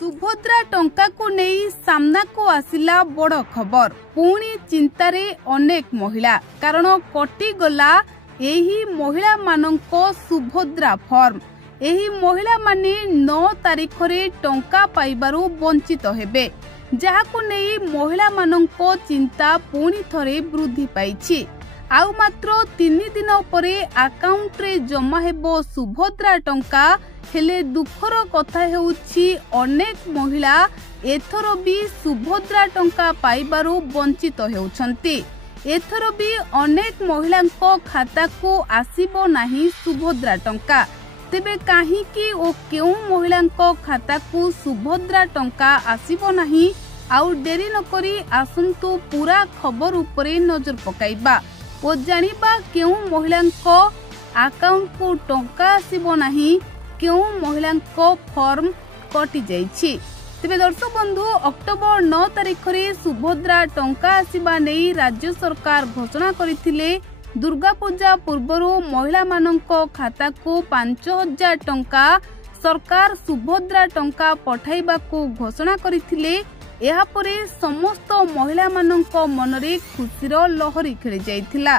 सुभद्रा टंका को नहीं सामना को आसिला बड़ खबर। पुणी चिंतारे अनेक महिला कारण कटी गला एही महिला मानंको सुभद्रा फॉर्म। एही महिला माने 9 तारिख रे टंका पाइबारु वंचित हेबे, जाहाकु नहीं महिला मानंको चिंता पुणी थरे वृद्धि पाइछि। आउ मात्र 3 दिन परे अकाउंट रे जमा हेबो सुभद्रा टंका। हेले दुखर कथा हेउछि अनेक महिला एथर भी सुभद्रा टंका पाइबारु वंचित हेउछंती। एथर भी अनेक महिलांको खाता को आसीबो नाही सुभद्रा टंका। तेबे काहीकि ओ केउ महिलांको खाता को सुभद्रा टंका आसीबो नाही, आउ डेरी नकरी आसंतु पूरा खबर उपरे नजर पकाइबा ओ जानिबा केउ महिलांको अकाउंट को टंका आसीबो नाही, केउ महिलांको फॉर्म कटि जाइछि। तेबे दर्शक बंधु, अक्टोबर 9 तारिख रे सुभद्रा टंका आसीबा नै राज्य सरकार घोषणा करिथिले। दुर्गा पूजा पूर्वरु महिला मानंको खाता को 5000 टंका सरकार सुभद्रा टंका पठाइबा को घोषणा करिथिले। एहा परे समस्त महिला मानंको मनरे खुशीर लहरी खेली जाइथिला।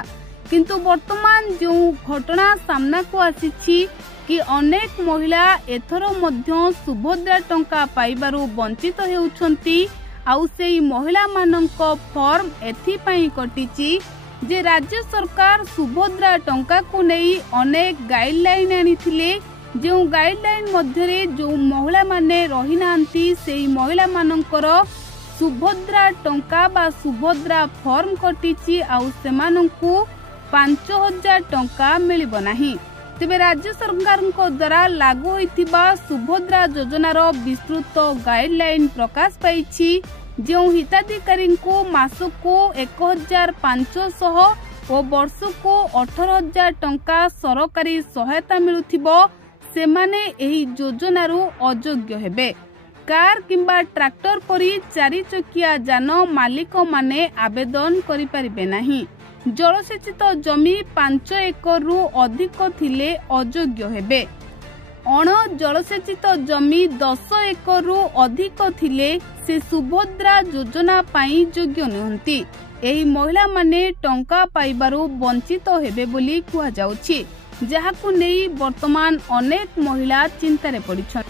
किंतु वर्तमान जो घटना सामना को आसीछि कि अनेक महिला एथर मध्य सुभद्रा टंका पाइबारु वंचित हेउछंती। आउ सेही महिला मानंको फॉर्म एथि पई कटिछि जे राज्य सरकार सुभद्रा टंका को नहीं अनेक गाइडलाइन आनिथिले। जो गाइडलाइन मध्यरे जो महिला माने रही नांती सेही महिला मानंकर सुभद्रा टंका बा सुभद्रा फॉर्म कटिछि, आउ सेमानंकु 5000 टंका मिलिबो नाही। तेबे राज्य सरकार द्वारा लागू होइतिबा सुभद्रा योजनार विस्तृत गाइडलाइन प्रकाश पाइछि। जो हिताधिकारी को मासको 1500 और वर्ष को 18000 टंका सरकारी सहायता मिलुथिबो, सेमाने एही योजनारू अयोग्य हेबे। कार किंबा ट्रैक्टर परी 4 चकिया जान मालिक माने आवेदन करि परिबे नाही। जलसेचित जमी 5 एकर रु अधिक थिले अयोग्य हेबे। अण जलसेचित जमी 10 एकर रु अधिक थिले से सुभद्रा योजना पाई योग्य नहंती। एही महिला माने टंका पाइबारु वंचित हेबे बोली कुहा जाउछि, जाहाकु नेई वर्तमान अनेक महिला चिंतारे पड़िछन।